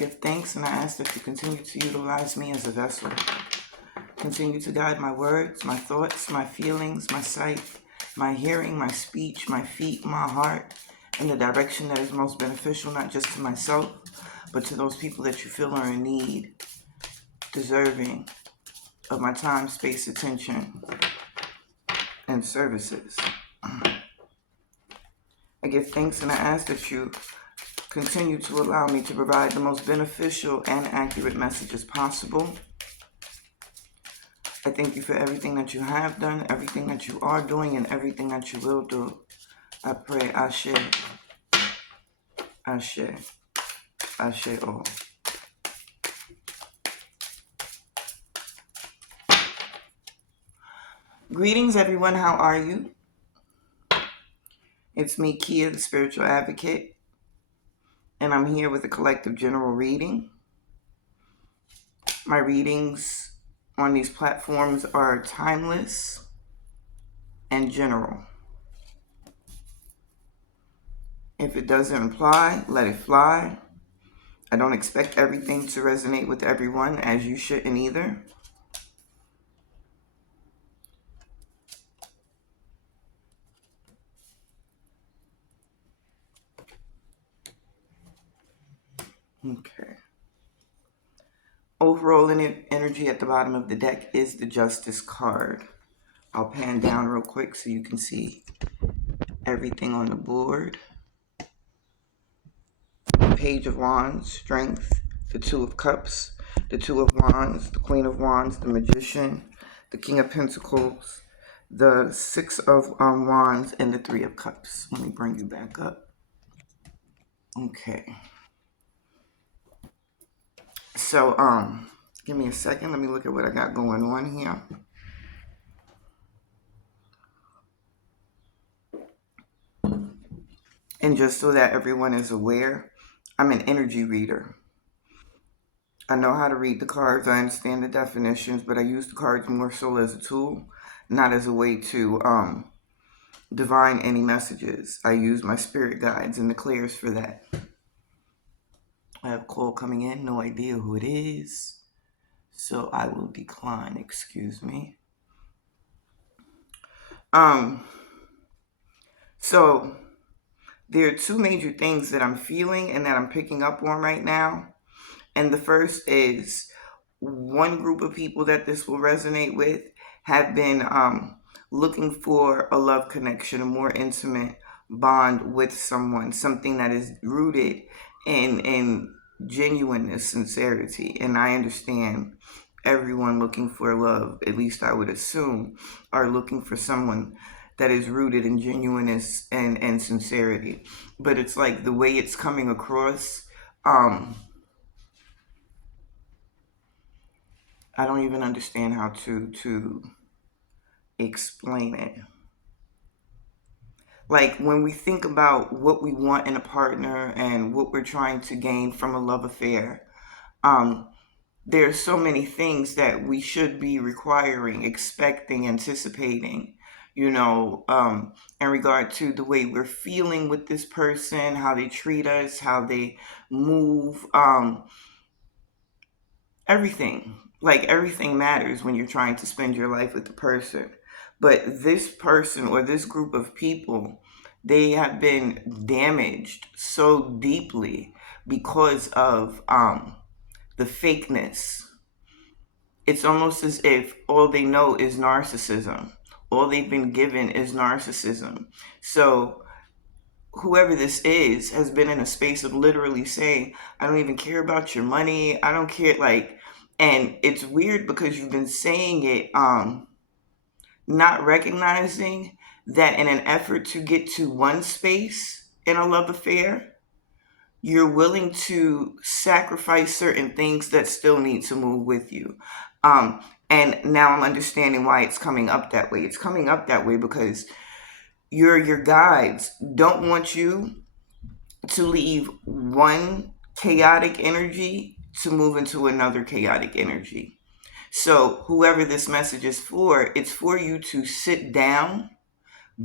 give thanks and I ask that you continue to utilize me as a vessel. Continue to guide my words, my thoughts, my feelings, my sight, my hearing, my speech, my feet, my heart, in the direction that is most beneficial, not just to myself, but to those people that you feel are in need, deserving of my time, space, attention, and services. I give thanks and I ask that you continue to allow me to provide the most beneficial and accurate messages possible. I thank you for everything that you have done, everything that you are doing, and everything that you will do. I pray, Ashe, Ashe, Ashe all. Greetings, everyone. How are you? It's me, Kia, the Spiritual Advocate, and I'm here with a collective general reading. My readings on these platforms are timeless and general. If it doesn't apply, let it fly. I don't expect everything to resonate with everyone, as you shouldn't either. Okay. Overall energy at the bottom of the deck is the Justice card. I'll pan down real quick so you can see everything on the board. The Page of Wands, Strength, the Two of Cups, the Two of Wands, the Queen of Wands, the Magician, the King of Pentacles, the Six of Wands, and the Three of Cups. Let me bring you back up. Okay. So, give me a second. Let me look at what I got going on here. And just so that everyone is aware, I'm an energy reader. I know how to read the cards. I understand the definitions, but I use the cards more so as a tool, not as a way to divine any messages. I use my spirit guides and the clairs for that. I have a call coming in, no idea who it is, so I will decline, excuse me. So there are two major things that I'm feeling and that I'm picking up on right now. And the first is one group of people that this will resonate with have been looking for a love connection, a more intimate bond with someone, something that is rooted in genuineness, sincerity. And I understand everyone looking for love, at least I would assume, are looking for someone that is rooted in genuineness and sincerity. But it's like the way it's coming across, I don't even understand how to explain it. Like when we think about what we want in a partner and what we're trying to gain from a love affair, there's so many things that we should be requiring, expecting, anticipating, in regard to the way we're feeling with this person, how they treat us, how they move, everything. Like everything matters when you're trying to spend your life with the person. But this person or this group of people, they have been damaged so deeply because of the fakeness. It's almost as if all they know is narcissism. All they've been given is narcissism. So whoever this is has been in a space of literally saying, I don't even care about your money. I don't care. And it's weird because you've been saying it, not recognizing that in an effort to get to one space in a love affair, you're willing to sacrifice certain things that still need to move with you. And now I'm understanding why it's coming up that way. It's coming up that way because your guides don't want you to leave one chaotic energy to move into another chaotic energy. So whoever this message is for, it's for you to sit down,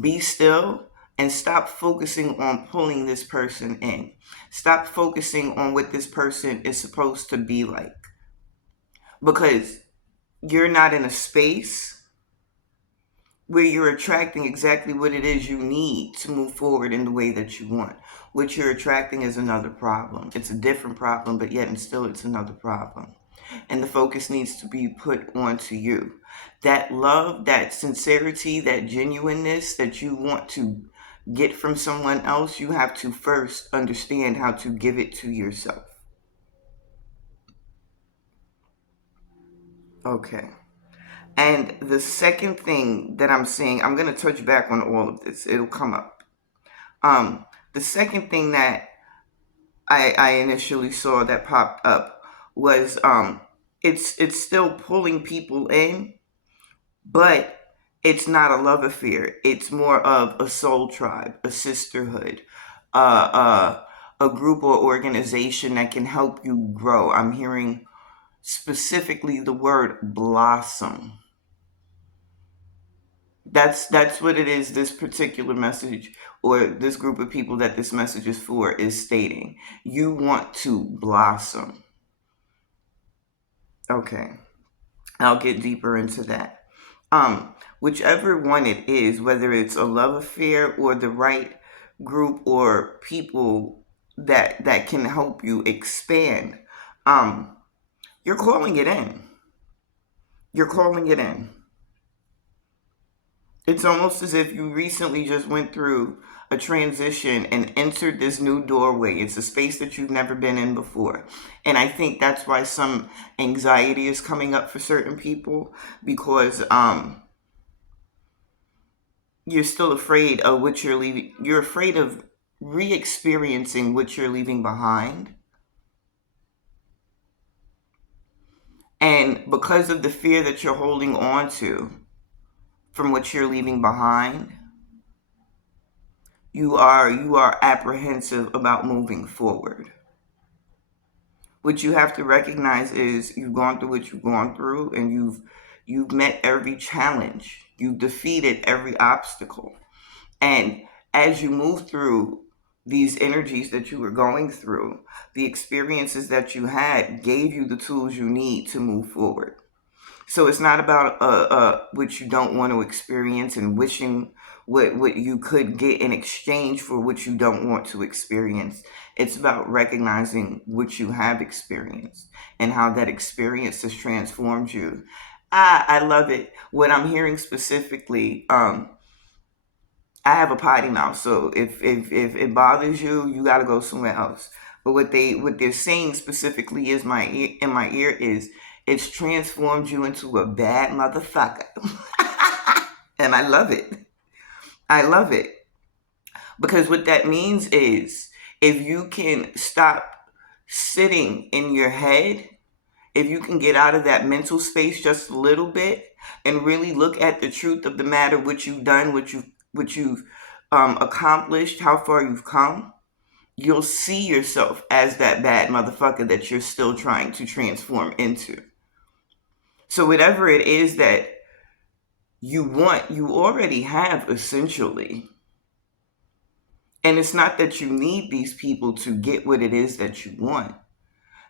be still, and stop focusing on pulling this person in. Stop focusing on what this person is supposed to be like, because you're not in a space where you're attracting exactly what it is you need to move forward in the way that you want. What you're attracting is another problem. It's a different problem, but yet and still it's another problem. And the focus needs to be put onto you. That love, that sincerity, that genuineness that you want to get from someone else, you have to first understand how to give it to yourself. Okay. And the second thing that I'm saying, I'm going to touch back on all of this. It'll come up. The second thing that I initially saw that popped up was it's still pulling people in, but it's not a love affair. It's more of a soul tribe, a sisterhood, a group or organization that can help you grow. I'm hearing specifically the word blossom. That's what it is. This particular message, or this group of people that this message is for, is stating you want to blossom. Okay, I'll get deeper into that. Whichever one it is, whether it's a love affair or the right group or people that can help you expand, you're calling it in. You're calling it in. It's almost as if you recently just went through a transition and entered this new doorway. It's a space that you've never been in before. And I think that's why some anxiety is coming up for certain people, because you're still afraid of what you're leaving. You're afraid of re-experiencing what you're leaving behind. And because of the fear that you're holding on to from what you're leaving behind, you are apprehensive about moving forward. What you have to recognize is you've gone through what you've gone through, and you've met every challenge. You've defeated every obstacle. And as you move through these energies that you were going through, the experiences that you had gave you the tools you need to move forward. So it's not about what you don't want to experience and wishing what you could get in exchange for what you don't want to experience. It's about recognizing what you have experienced and how that experience has transformed you. I love it. What I'm hearing specifically, I have a potty mouth, so if it bothers you, you got to go somewhere else. But what they're saying specifically is in my ear is, it's transformed you into a bad motherfucker. And I love it. I love it. Because what that means is, if you can stop sitting in your head, if you can get out of that mental space just a little bit and really look at the truth of the matter, what you've done, what you've accomplished, how far you've come, you'll see yourself as that bad motherfucker that you're still trying to transform into. So whatever it is that you want, you already have, essentially. And it's not that you need these people to get what it is that you want.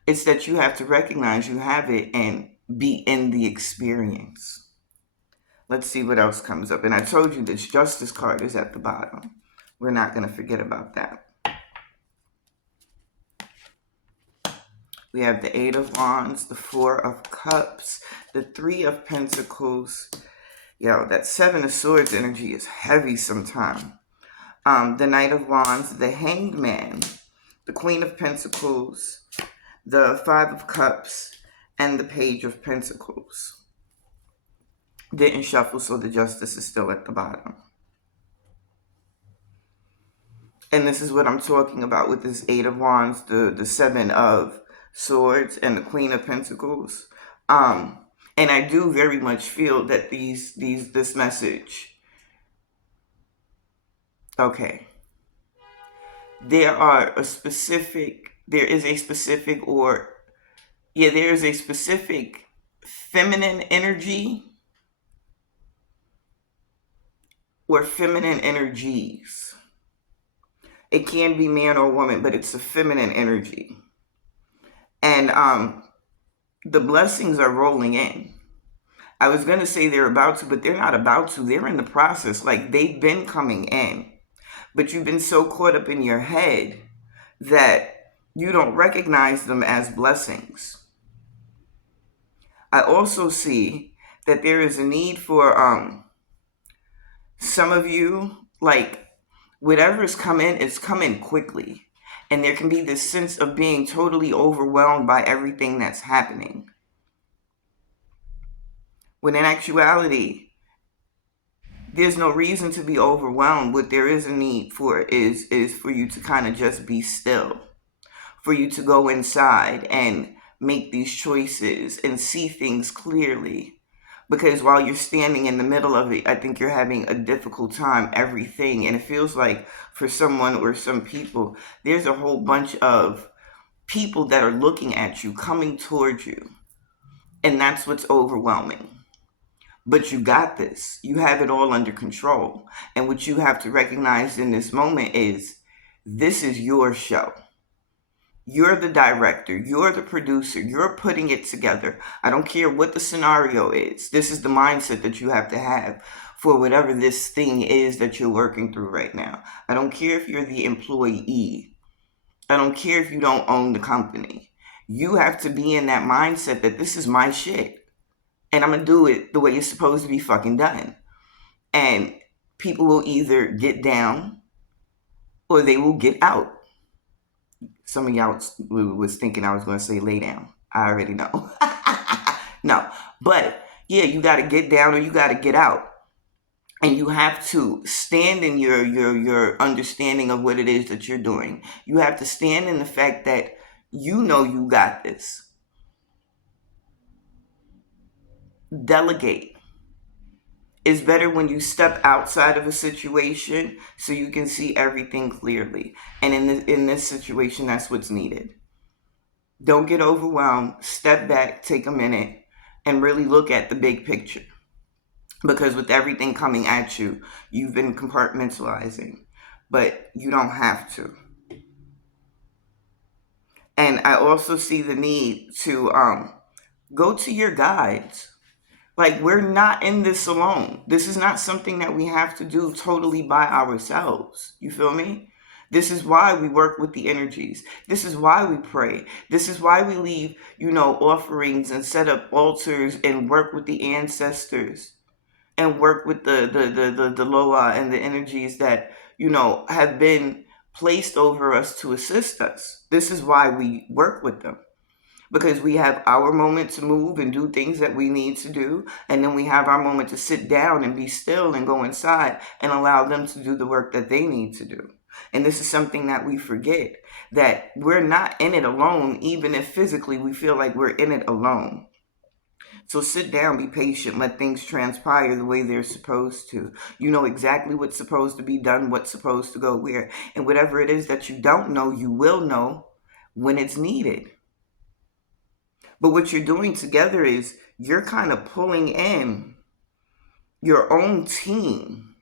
It's that you have to recognize you have it and be in the experience. Let's see what else comes up. And I told you this Justice card is at the bottom. We're not going to forget about that. We have the Eight of Wands, the Four of Cups, the Three of Pentacles. Yo, that Seven of Swords energy is heavy sometimes. The Knight of Wands, the Hanged Man, the Queen of Pentacles, the Five of Cups, and the Page of Pentacles. Didn't shuffle, so the Justice is still at the bottom. And this is what I'm talking about with this Eight of Wands, the Seven of Swords, and the Queen of Pentacles. And I do very much feel that this message. Okay. There is a specific feminine energy or feminine energies It can be man or woman, but it's a feminine energy. And the blessings are rolling in. I was going to say they're about to, but they're not about to. They're in the process. Like, they've been coming in. But you've been so caught up in your head that you don't recognize them as blessings. I also see that there is a need for some of you, like, whatever's coming, it's coming quickly. And there can be this sense of being totally overwhelmed by everything that's happening. When in actuality, there's no reason to be overwhelmed. What there is a need for is for you to kind of just be still, for you to go inside and make these choices and see things clearly. Because while you're standing in the middle of it, I think you're having a difficult time, everything. And it feels like for someone or some people, there's a whole bunch of people that are looking at you, coming towards you. And that's what's overwhelming. But you got this. You have it all under control. And what you have to recognize in this moment is this is your show. You're the director. You're the producer. You're putting it together. I don't care what the scenario is. This is the mindset that you have to have for whatever this thing is that you're working through right now. I don't care if you're the employee. I don't care if you don't own the company. You have to be in that mindset that this is my shit. And I'm going to do it the way it's supposed to be fucking done. And people will either get down or they will get out. Some of y'all was thinking I was going to say lay down. I already know. No. But yeah, you got to get down or you got to get out. And you have to stand in your understanding of what it is that you're doing. You have to stand in the fact that you know you got this. Delegate. It's better when you step outside of a situation so you can see everything clearly. And in this situation, that's what's needed. Don't get overwhelmed. Step back, take a minute, and really look at the big picture. Because with everything coming at you, you've been compartmentalizing. But you don't have to. And I also see the need to go to your guides. Like, we're not in this alone. This is not something that we have to do totally by ourselves. You feel me? This is why we work with the energies. This is why we pray. This is why we leave, offerings and set up altars and work with the ancestors and work with the Loa and the energies that, have been placed over us to assist us. This is why we work with them. Because we have our moment to move and do things that we need to do. And then we have our moment to sit down and be still and go inside and allow them to do the work that they need to do. And this is something that we forget, that we're not in it alone, even if physically we feel like we're in it alone. So sit down, be patient, let things transpire the way they're supposed to. You know exactly what's supposed to be done, what's supposed to go where. And whatever it is that you don't know, you will know when it's needed. But what you're doing together is you're kind of pulling in your own team.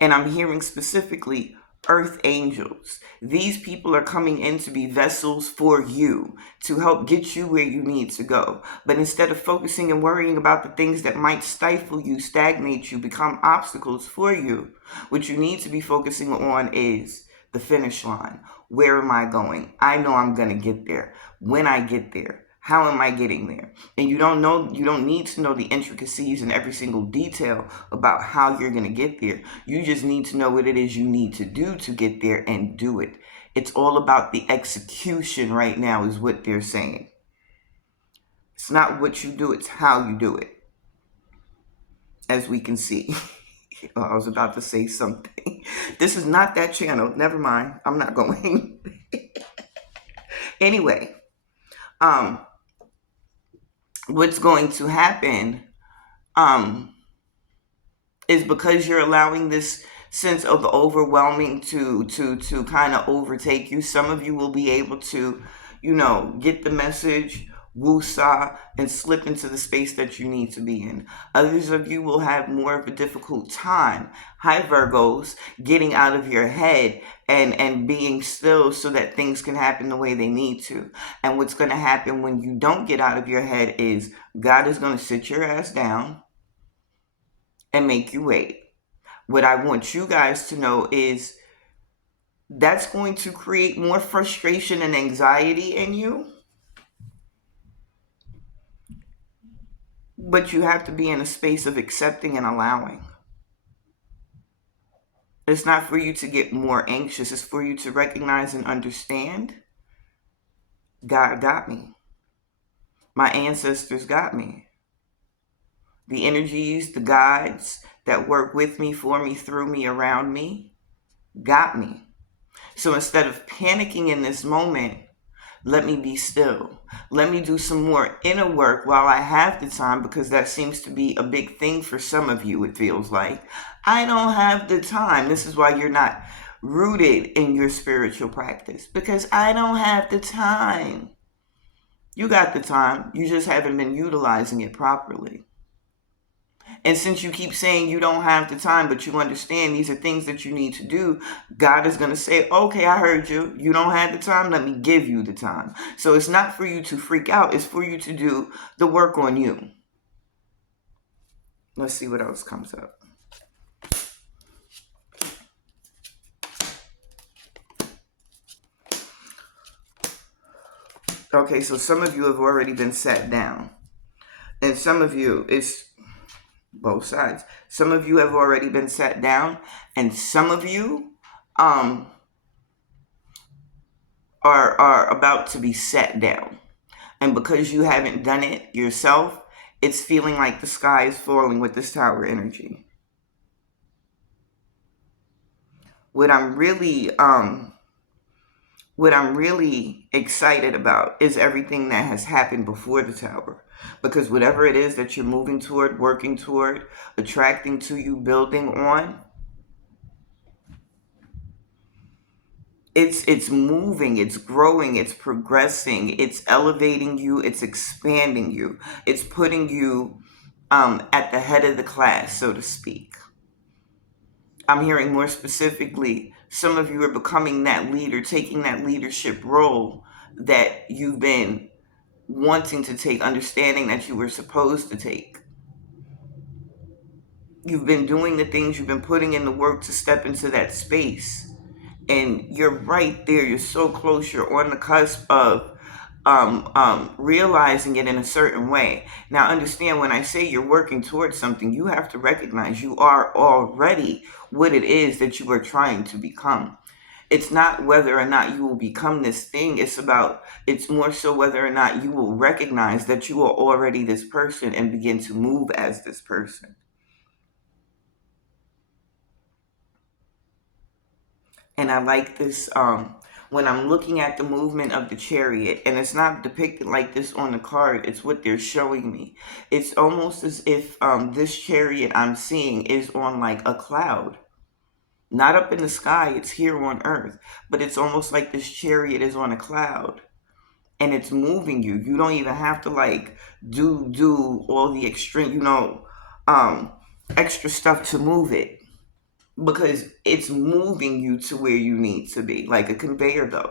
And I'm hearing specifically earth angels. These people are coming in to be vessels for you, to help get you where you need to go. But instead of focusing and worrying about the things that might stifle you, stagnate you, become obstacles for you, what you need to be focusing on is the finish line. Where am I going? I know I'm going to get there. When I get there, how am I getting there? And you don't need to know the intricacies and every single detail about how you're going to get there. You just need to know what it is you need to do to get there and do it. It's all about the execution right now is what they're saying. It's not what you do, it's how you do it. As we can see. I was about to say something. This is not that channel. Never mind. I'm not going. Anyway, what's going to happen is because you're allowing this sense of overwhelming to kind of overtake you. Some of you will be able to, get the message woosah, and slip into the space that you need to be in. Others of you will have more of a difficult time, hi Virgos, getting out of your head and being still so that things can happen the way they need to. And what's going to happen when you don't get out of your head is God is going to sit your ass down and make you wait. What I want you guys to know is that's going to create more frustration and anxiety in you. But you have to be in a space of accepting and allowing. It's not for you to get more anxious. It's for you to recognize and understand God got me. My ancestors got me. The energies, the guides that work with me, for me, through me, around me, got me. So instead of panicking in this moment, let me be still. Let me do some more inner work while I have the time, because that seems to be a big thing for some of you, it feels like. I don't have the time. This is why you're not rooted in your spiritual practice, because I don't have the time. You got the time. You just haven't been utilizing it properly. And since you keep saying you don't have the time, but you understand these are things that you need to do, God is going to say, okay, I heard you. You don't have the time. Let me give you the time. So it's not for you to freak out. It's for you to do the work on you. Let's see what else comes up. Okay, so some of you have already been sat down. And some of you, it's both sides. Some of you have already been sat down, and some of you are about to be sat down. And because you haven't done it yourself, it's feeling like the sky is falling with this tower energy. What I'm really excited about is everything that has happened before the tower. Because whatever it is that you're moving toward, working toward, attracting to you, building on, it's moving, it's growing, it's progressing, it's elevating you, it's expanding you, it's putting you at the head of the class, so to speak. I'm hearing more specifically, some of you are becoming that leader, taking that leadership role that you've been wanting to take, understanding that you were supposed to take. You've been doing the things, you've been putting in the work to step into that space. And you're right there. You're so close. You're on the cusp of realizing it in a certain way. Now, understand, when I say you're working towards something, you have to recognize you are already what it is that you are trying to become. It's not whether or not you will become this thing. It's more so whether or not you will recognize that you are already this person and begin to move as this person. And I like this when I'm looking at the movement of the chariot, and it's not depicted like this on the card, it's what they're showing me. It's almost as if this chariot I'm seeing is on like a cloud. Not up in the sky, it's here on earth. But it's almost like this chariot is on a cloud. And it's moving you. You don't even have to like do all the extreme, extra stuff to move it. Because it's moving you to where you need to be, like a conveyor belt.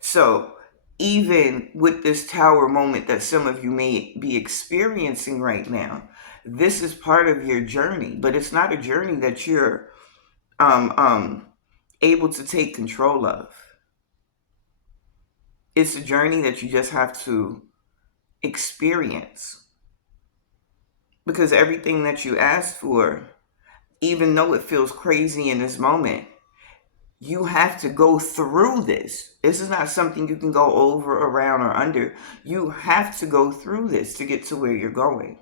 So even with this tower moment that some of you may be experiencing right now, this is part of your journey, but it's not a journey that you're able to take control of. It's a journey that you just have to experience. Because everything that you asked for, even though it feels crazy in this moment, you have to go through this. This is not something you can go over, around, or under. You have to go through this to get to where you're going.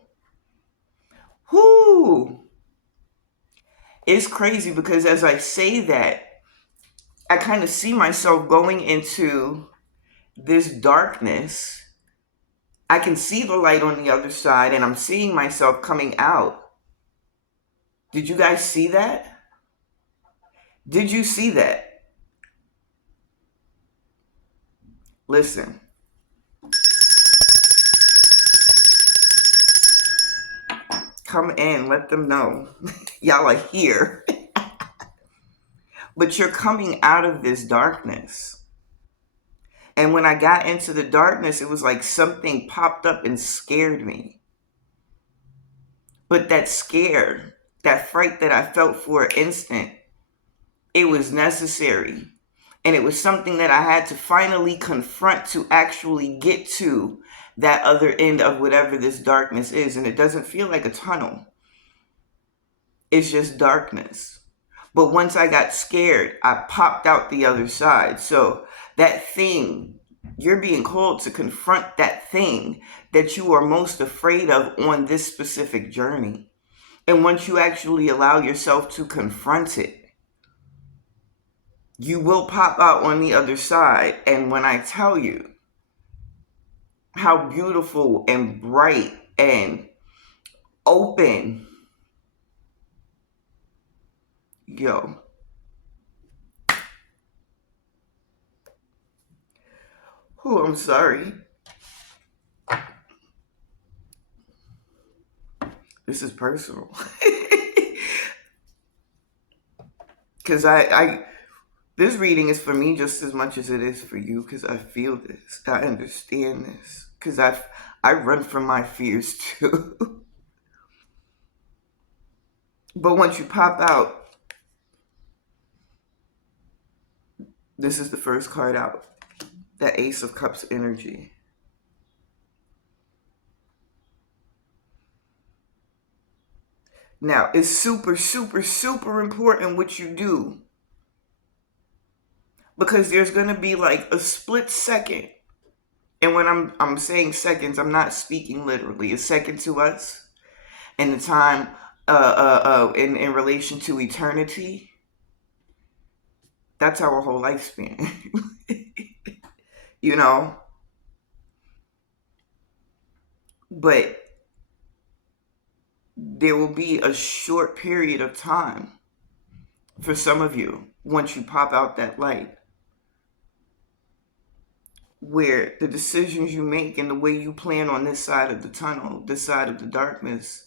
Whoo! It's crazy because as I say that, I kind of see myself going into this darkness. I can see the light on the other side, and I'm seeing myself coming out. Did you guys see that? Did you see that? Listen, come in, let them know y'all are here. But you're coming out of this darkness. And when I got into the darkness, it was like something popped up and scared me. But that scare, that fright that I felt for an instant, it was necessary. And it was something that I had to finally confront to actually get to that other end of whatever this darkness is. And it doesn't feel like a tunnel. It's just darkness. But once I got scared, I popped out the other side. So that thing, you're being called to confront that thing that you are most afraid of on this specific journey. And once you actually allow yourself to confront it, you will pop out on the other side. And when I tell you how beautiful and bright and open, yo, I'm sorry. This is personal. Because this reading is for me just as much as it is for you, because I feel this. I understand this. Because I run from my fears too. But once you pop out, this is the first card out. That Ace of Cups energy. Now, it's super, super, super important what you do. Because there's going to be like a split second. And when I'm saying seconds, I'm not speaking literally. A second to us. And the time in relation to eternity. That's our whole lifespan. You know? But there will be a short period of time for some of you once you pop out that light, where the decisions you make and the way you plan on this side of the tunnel, this side of the darkness,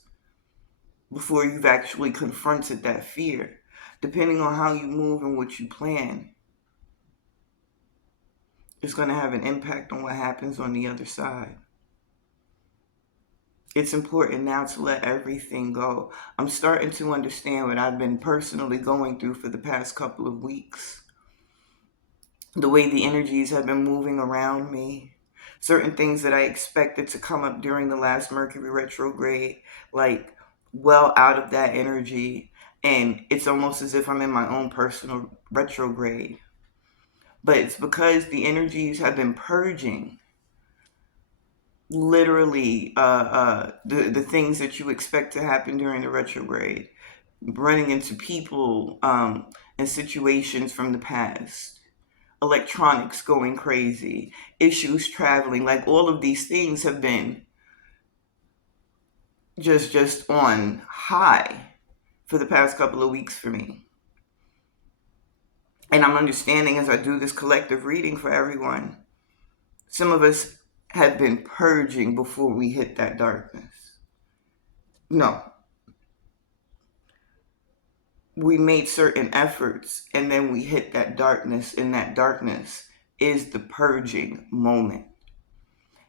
before you've actually confronted that fear, depending on how you move and what you plan, it's going to have an impact on what happens on the other side. It's important now to let everything go. I'm starting to understand what I've been personally going through for the past couple of weeks. The way the energies have been moving around me. Certain things that I expected to come up during the last Mercury retrograde, like well out of that energy. And it's almost as if I'm in my own personal retrograde. But it's because the energies have been purging literally the things that you expect to happen during the retrograde, running into people and situations from the past, electronics going crazy, issues traveling, like all of these things have been just on high for the past couple of weeks for me. And I'm understanding as I do this collective reading for everyone, some of us have been purging before we hit that darkness. No. We made certain efforts and then we hit that darkness, and that darkness is the purging moment.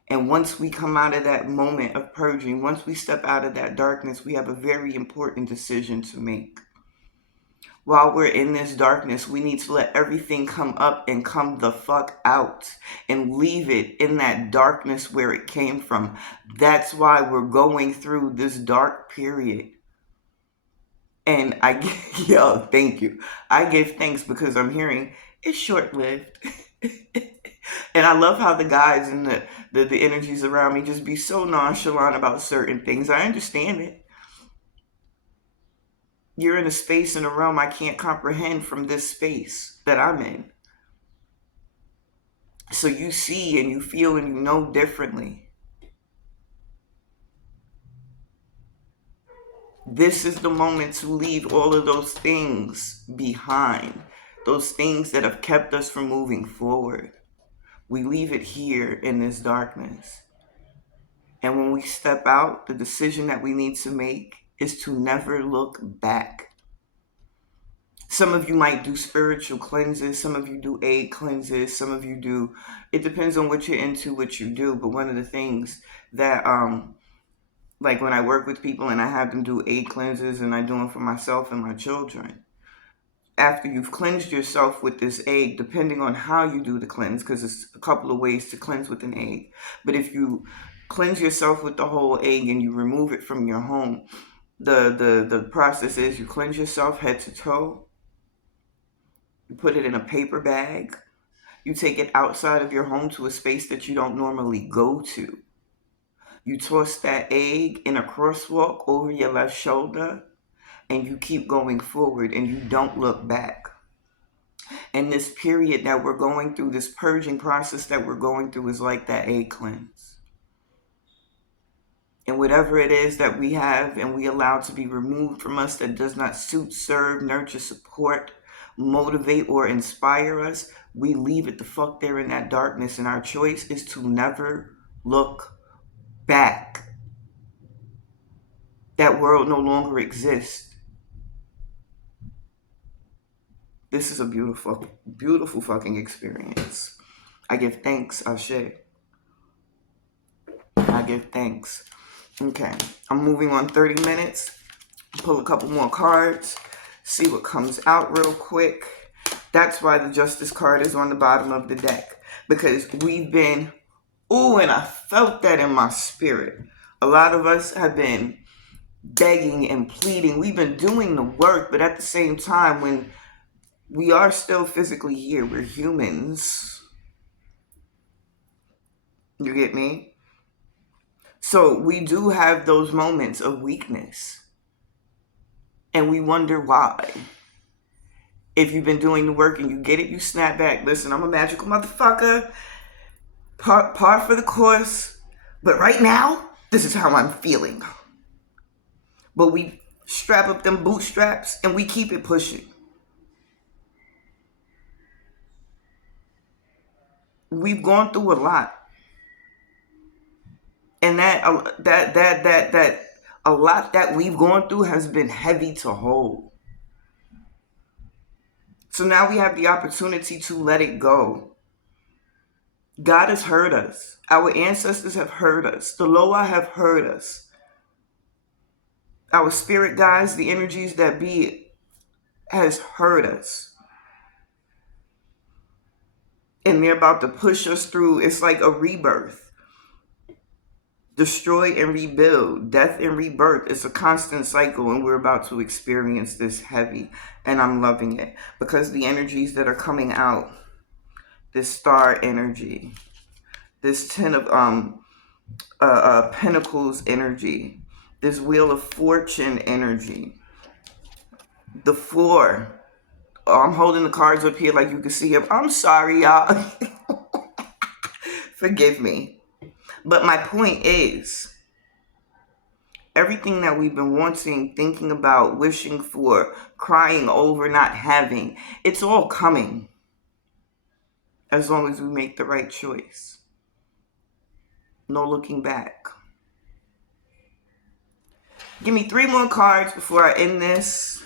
And once we come out of that moment of purging, once we step out of that darkness, we have a very important decision to make. While we're in this darkness, we need to let everything come up and come the fuck out and leave it in that darkness where it came from. That's why we're going through this dark period. And thank you. I give thanks because I'm hearing it's short-lived. And I love how the guys and the energies around me just be so nonchalant about certain things. I understand it. You're in a space and a realm I can't comprehend from this space that I'm in. So you see and you feel and you know differently. This is the moment to leave all of those things behind. Those things that have kept us from moving forward. We leave it here in this darkness. And when we step out, the decision that we need to make is to never look back. Some of you might do spiritual cleanses. Some of you do egg cleanses. Some of you do, it depends on what you're into, what you do. But one of the things that, like when I work with people and I have them do egg cleanses and I do them for myself and my children, after you've cleansed yourself with this egg, depending on how you do the cleanse, because there's a couple of ways to cleanse with an egg. But if you cleanse yourself with the whole egg and you remove it from your home, the process is you cleanse yourself head to toe, you put it in a paper bag, you take it outside of your home to a space that you don't normally go to. You toss that egg in a crosswalk over your left shoulder, and you keep going forward and you don't look back. And this period that we're going through, this purging process that we're going through, is like that egg cleanse. And whatever it is that we have and we allow to be removed from us that does not suit, serve, nurture, support, motivate, or inspire us, we leave it the fuck there in that darkness. And our choice is to never look back. That world no longer exists. This is a beautiful, beautiful fucking experience. I give thanks, Ashe. I give thanks. Okay, I'm moving on 30 minutes. Pull a couple more cards. See what comes out real quick. That's why the Justice card is on the bottom of the deck. Because we've been, ooh, and I felt that in my spirit. A lot of us have been begging and pleading. We've been doing the work, but at the same time, when we are still physically here, we're humans. You get me? So we do have those moments of weakness. And we wonder why. If you've been doing the work and you get it, you snap back. Listen, I'm a magical motherfucker. Par for the course. But right now, this is how I'm feeling. But we strap up them bootstraps and we keep it pushing. We've gone through a lot. And that a lot that we've gone through has been heavy to hold. So now we have the opportunity to let it go. God has heard us. Our ancestors have heard us. The Loa have heard us. Our spirit guides, the energies that be, has heard us. And they're about to push us through. It's like a rebirth. Destroy and rebuild. Death and rebirth. It's a constant cycle, and we're about to experience this heavy. And I'm loving it. Because the energies that are coming out, this star energy, this 10 of Pentacles energy, this Wheel of Fortune energy, the 4. Oh, I'm holding the cards up here like you can see them. I'm sorry, y'all. Forgive me. But my point is, everything that we've been wanting, thinking about, wishing for, crying over, not having, it's all coming. As long as we make the right choice. No looking back. Give me 3 more cards before I end this.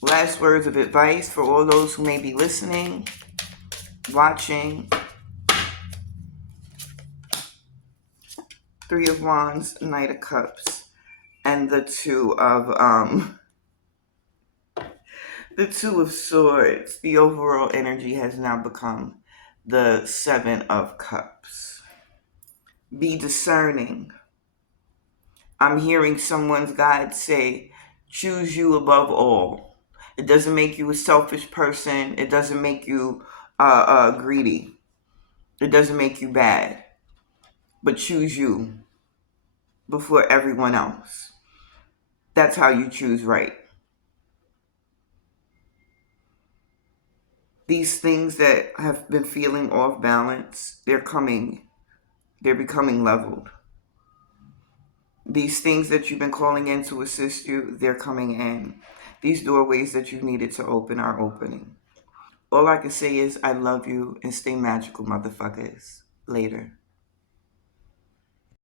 Last words of advice for all those who may be listening, watching. 3 of Wands, Knight of Cups, and the 2 of the 2 of Swords. The overall energy has now become the 7 of Cups. Be discerning. I'm hearing someone's guide say, choose you above all. It doesn't make you a selfish person. It doesn't make you greedy. It doesn't make you bad. But choose you before everyone else. That's how you choose right. These things that have been feeling off balance, they're becoming leveled. These things that you've been calling in to assist you, they're coming in. These doorways that you needed to open are opening. All I can say is I love you and stay magical, motherfuckers. Later.